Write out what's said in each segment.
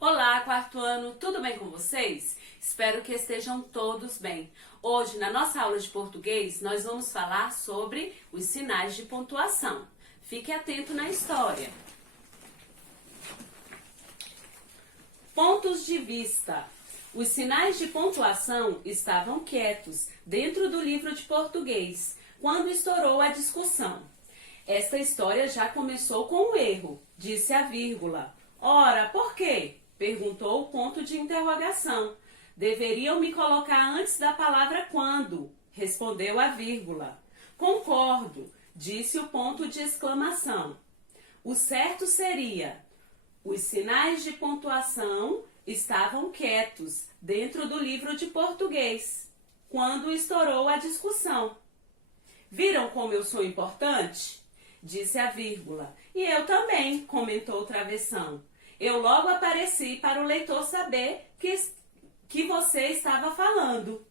Olá, quarto ano, tudo bem com vocês? Espero que estejam todos bem. Hoje, na nossa aula de português, nós vamos falar sobre os sinais de pontuação. Fique atento na história. Pontos de vista. Os sinais de pontuação estavam quietos dentro do livro de português quando estourou a discussão. Esta história já começou com um erro, disse a vírgula. Ora, por quê? Perguntou o ponto de interrogação. Deveriam me colocar antes da palavra quando, respondeu a vírgula. Concordo, disse o ponto de exclamação. O certo seria: os sinais de pontuação estavam quietos dentro do livro de português quando estourou a discussão. Viram como eu sou importante? Disse a vírgula. E eu também, comentou o travessão. Eu logo apareci para o leitor saber que você estava falando.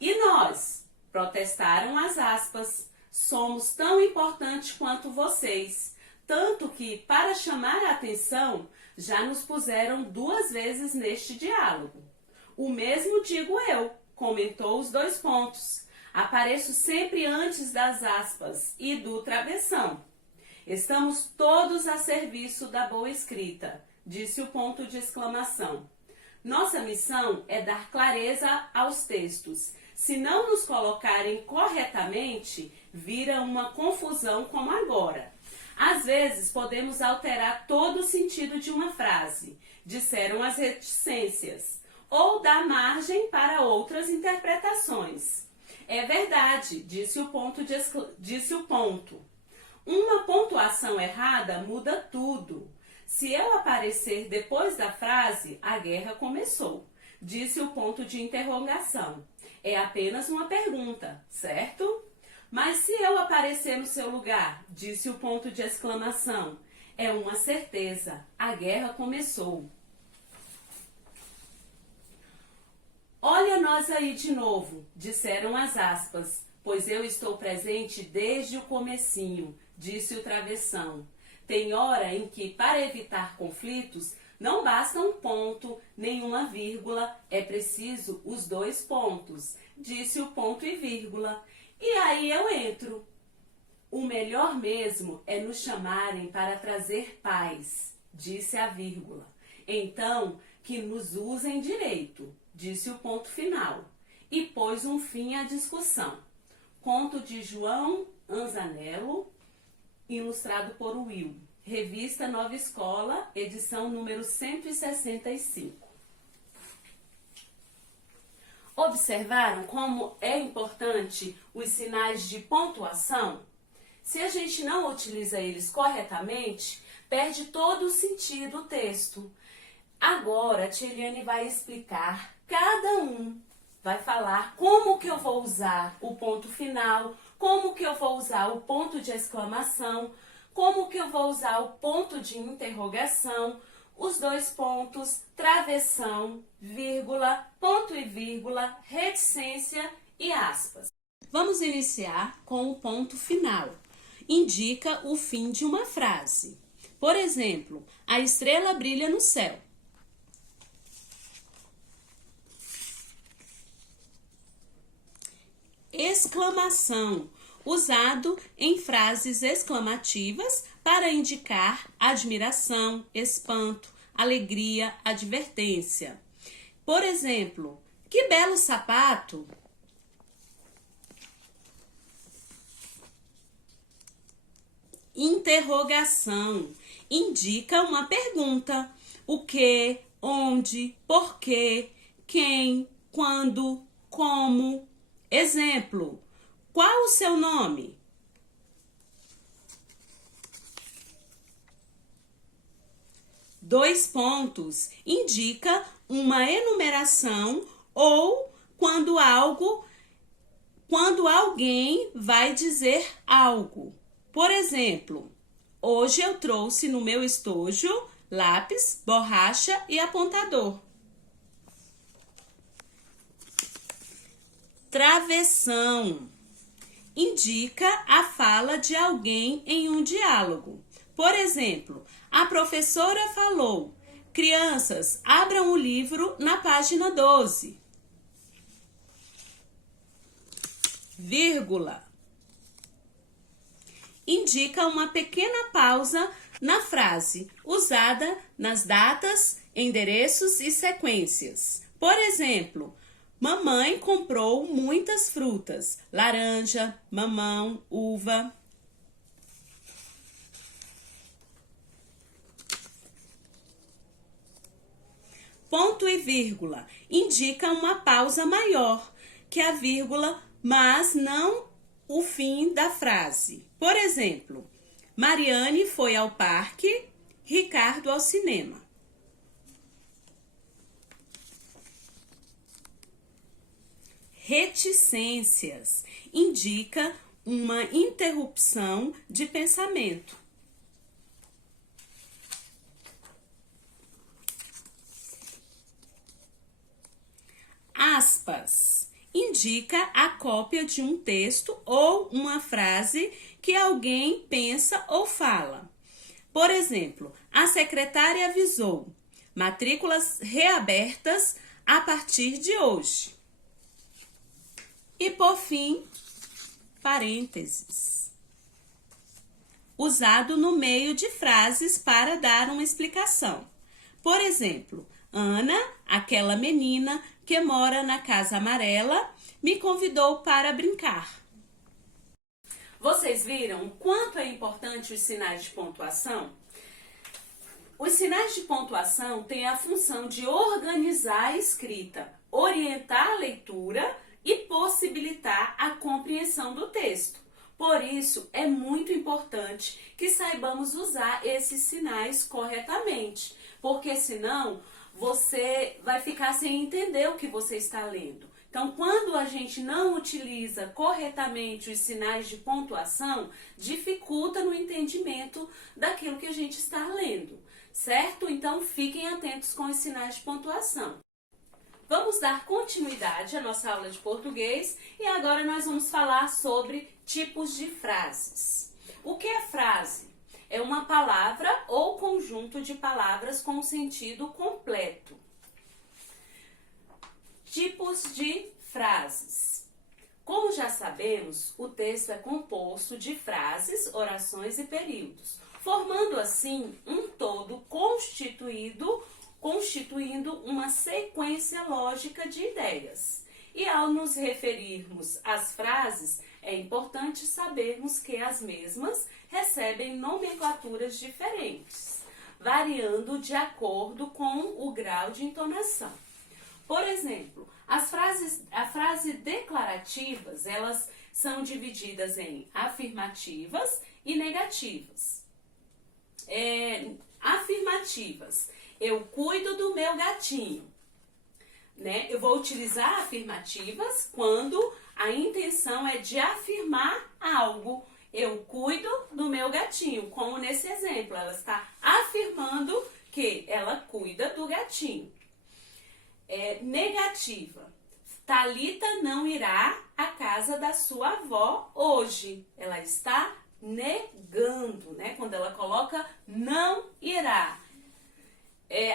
E nós? Protestaram as aspas. Somos tão importantes quanto vocês. Tanto que, para chamar a atenção, já nos puseram 2 vezes neste diálogo. O mesmo digo eu, comentou os 2 pontos. Apareço sempre antes das aspas e do travessão. Estamos todos a serviço da boa escrita, disse o ponto de exclamação. Nossa missão é dar clareza aos textos. Se não nos colocarem corretamente, vira uma confusão como agora. Às vezes podemos alterar todo o sentido de uma frase, disseram as reticências, ou dar margem para outras interpretações. É verdade, disse o ponto. Uma pontuação errada muda tudo. Se eu aparecer depois da frase, a guerra começou, disse o ponto de interrogação. É apenas uma pergunta, certo? Mas se eu aparecer no seu lugar, disse o ponto de exclamação. É uma certeza, a guerra começou. Olha nós aí de novo, disseram as aspas, pois eu estou presente desde o comecinho, disse o travessão. Tem hora em que, para evitar conflitos, não basta um ponto, nem uma vírgula, é preciso os 2 pontos, disse o ponto e vírgula. E aí eu entro. O melhor mesmo é nos chamarem para trazer paz, disse a vírgula. Então, que nos usem direito, disse o ponto final, e pôs um fim à discussão. Conto de João Anzanello, ilustrado por Will. Revista Nova Escola, edição número 165. Observaram como é importante os sinais de pontuação? Se a gente não utiliza eles corretamente, perde todo o sentido do texto. Agora, a tia Eliane vai explicar cada um. Vai falar como que eu vou usar o ponto final, como que eu vou usar o ponto de exclamação, como que eu vou usar o ponto de interrogação, os 2 pontos, travessão, vírgula, ponto e vírgula, reticência e aspas. Vamos iniciar com o ponto final. Indica o fim de uma frase. Por exemplo, a estrela brilha no céu. Exclamação, usado em frases exclamativas para indicar admiração, espanto, alegria, advertência. Por exemplo, que belo sapato! Interrogação, indica uma pergunta. O que, onde, por quê, quem, quando, como. Exemplo, qual o seu nome? Dois pontos, indica uma enumeração ou quando alguém vai dizer algo. Por exemplo, hoje eu trouxe no meu estojo lápis, borracha e apontador. Travessão, indica a fala de alguém em um diálogo. Por exemplo, a professora falou, Crianças, abram o livro na página 12. Vírgula. Indica uma pequena pausa na frase, usada nas datas, endereços e sequências. Por exemplo, mamãe comprou muitas frutas, laranja, mamão, uva. Ponto e vírgula indica uma pausa maior que a vírgula, mas não o fim da frase. Por exemplo, Mariane foi ao parque, Ricardo ao cinema. Reticências indica uma interrupção de pensamento. Aspas indica a cópia de um texto ou uma frase que alguém pensa ou fala. Por exemplo, a secretária avisou: matrículas reabertas a partir de hoje. E por fim, parênteses. Usado no meio de frases para dar uma explicação. Por exemplo, Ana, aquela menina que mora na Casa Amarela, me convidou para brincar. Vocês viram o quanto é importante os sinais de pontuação? Os sinais de pontuação têm a função de organizar a escrita, orientar a leitura e possibilitar a compreensão do texto. Por isso, é muito importante que saibamos usar esses sinais corretamente, porque senão você vai ficar sem entender o que você está lendo. Então, quando a gente não utiliza corretamente os sinais de pontuação, dificulta no entendimento daquilo que a gente está lendo, certo? Então, fiquem atentos com os sinais de pontuação. Vamos dar continuidade à nossa aula de português e agora nós vamos falar sobre tipos de frases. O que é frase? É uma palavra ou conjunto de palavras com sentido completo. Tipos de frases. Como já sabemos, o texto é composto de frases, orações e períodos, formando assim um todo constituindo uma sequência lógica de ideias. E ao nos referirmos às frases, é importante sabermos que as mesmas recebem nomenclaturas diferentes, variando de acordo com o grau de entonação. Por exemplo, as frases declarativas, elas são divididas em afirmativas e negativas. Afirmativas, eu cuido do meu gatinho. Né? Eu vou utilizar afirmativas quando a intenção é de afirmar algo. Eu cuido do meu gatinho, como nesse exemplo, ela está afirmando que ela cuida do gatinho. Negativa. Thalita não irá à casa da sua avó hoje. Ela está negando, né? Quando ela coloca não irá.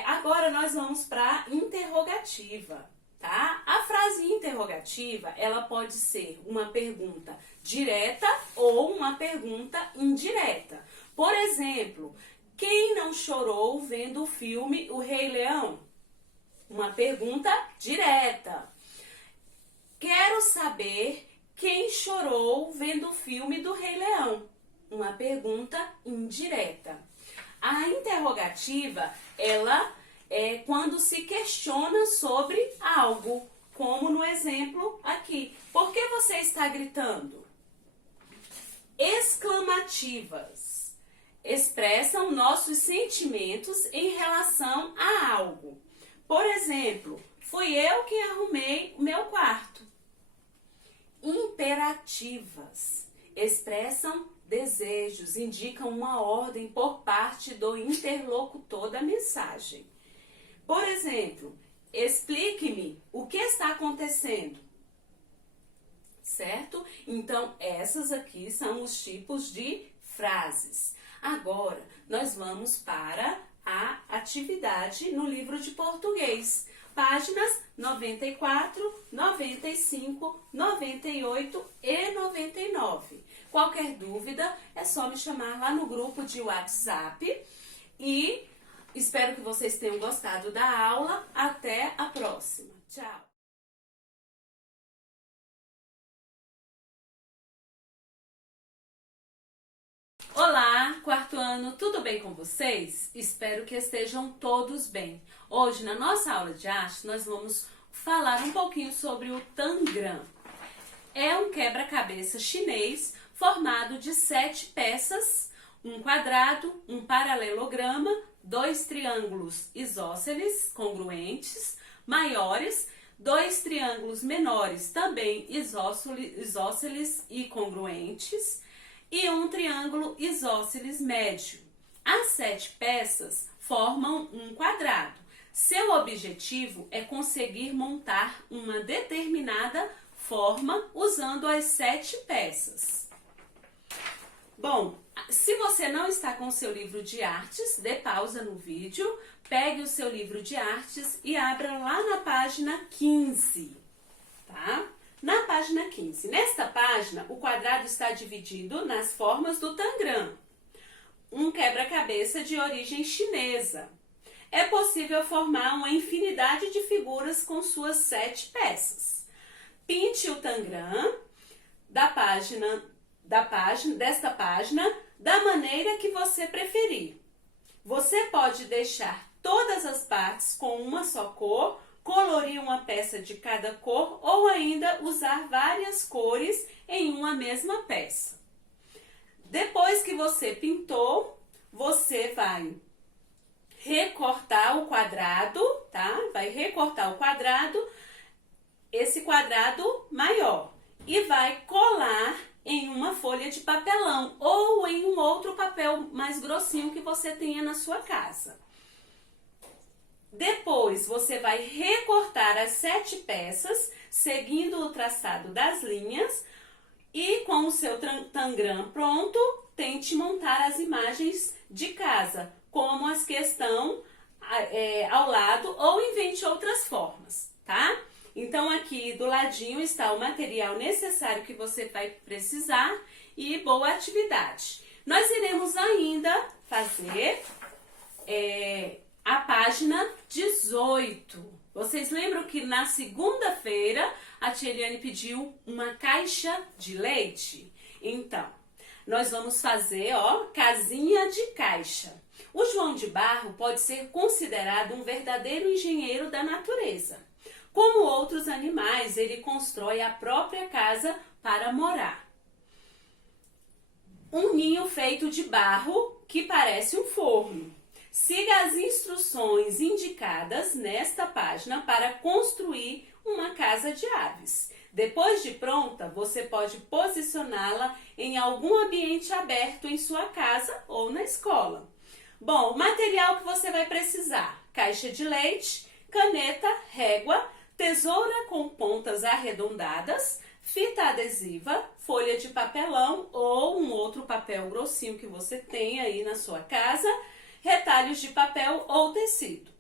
Agora nós vamos para a interrogativa, tá? A frase interrogativa, ela pode ser uma pergunta direta ou uma pergunta indireta. Por exemplo, quem não chorou vendo o filme O Rei Leão? Uma pergunta direta. Quero saber quem chorou vendo o filme do Rei Leão? Uma pergunta indireta. A interrogativa, ela é quando se questiona sobre algo, como no exemplo aqui. Por que você está gritando? Exclamativas expressam nossos sentimentos em relação a algo. Por exemplo, fui eu quem arrumei o meu quarto. Imperativas expressam desejos, indicam uma ordem por parte do interlocutor da mensagem. Por exemplo, explique-me o que está acontecendo. Certo? Então, essas aqui são os tipos de frases. Agora, nós vamos para a atividade no livro de português. Páginas 94, 95, 98 e 99. Qualquer dúvida é só me chamar lá no grupo de WhatsApp e espero que vocês tenham gostado da aula. Até a próxima. Tchau! Olá, quarto ano, tudo bem com vocês? Espero que estejam todos bem. Hoje, na nossa aula de arte, nós vamos falar um pouquinho sobre o Tangram. É um quebra-cabeça chinês formado de 7 peças, um quadrado, um paralelograma, 2 triângulos isósceles congruentes maiores, 2 triângulos menores também isósceles e congruentes, e um triângulo isósceles médio. As 7 peças formam um quadrado. Seu objetivo é conseguir montar uma determinada forma usando as 7 peças. Bom, se você não está com o seu livro de artes, dê pausa no vídeo, pegue o seu livro de artes e abra lá na página 15, tá? Na página 15. Nesta página, o quadrado está dividido nas formas do Tangram, um quebra-cabeça de origem chinesa. É possível formar uma infinidade de figuras com suas 7 peças. Pinte o Tangram desta página da maneira que você preferir. Você pode deixar todas as partes com uma só cor, colorir uma peça de cada cor ou ainda usar várias cores em uma mesma peça. Depois que você pintou, você vai recortar o quadrado, tá? Vai recortar o quadrado, esse quadrado maior, e vai colar em uma folha de papelão ou em um outro papel mais grossinho que você tenha na sua casa. Depois, você vai recortar as 7 peças, seguindo o traçado das linhas, e com o seu Tangram pronto, tente montar as imagens de casa, como as que estão ao lado, ou invente outras formas, tá? Então, aqui do ladinho está o material necessário que você vai precisar e boa atividade. Nós iremos ainda fazer a página 18. Vocês lembram que na segunda-feira a tia Eliane pediu uma caixa de leite? Então, nós vamos fazer, casinha de caixa. O João de Barro pode ser considerado um verdadeiro engenheiro da natureza. Como outros animais, ele constrói a própria casa para morar. Um ninho feito de barro que parece um forno. Siga as instruções indicadas nesta página para construir uma casa de aves. Depois de pronta, você pode posicioná-la em algum ambiente aberto em sua casa ou na escola. Bom, o material que você vai precisar: caixa de leite, caneta, régua, tesoura com pontas arredondadas, fita adesiva, folha de papelão ou um outro papel grossinho que você tem aí na sua casa, retalhos de papel ou tecido.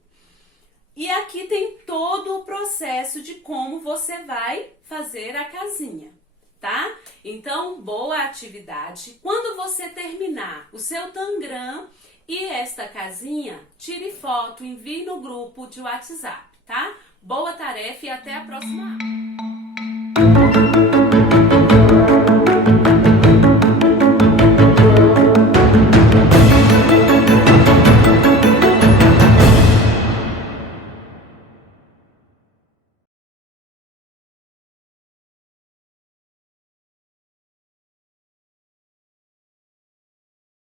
E aqui tem todo o processo de como você vai fazer a casinha, tá? Então, boa atividade. Quando você terminar o seu Tangram e esta casinha, tire foto, envie no grupo de WhatsApp, tá? Boa tarefa e até a próxima aula.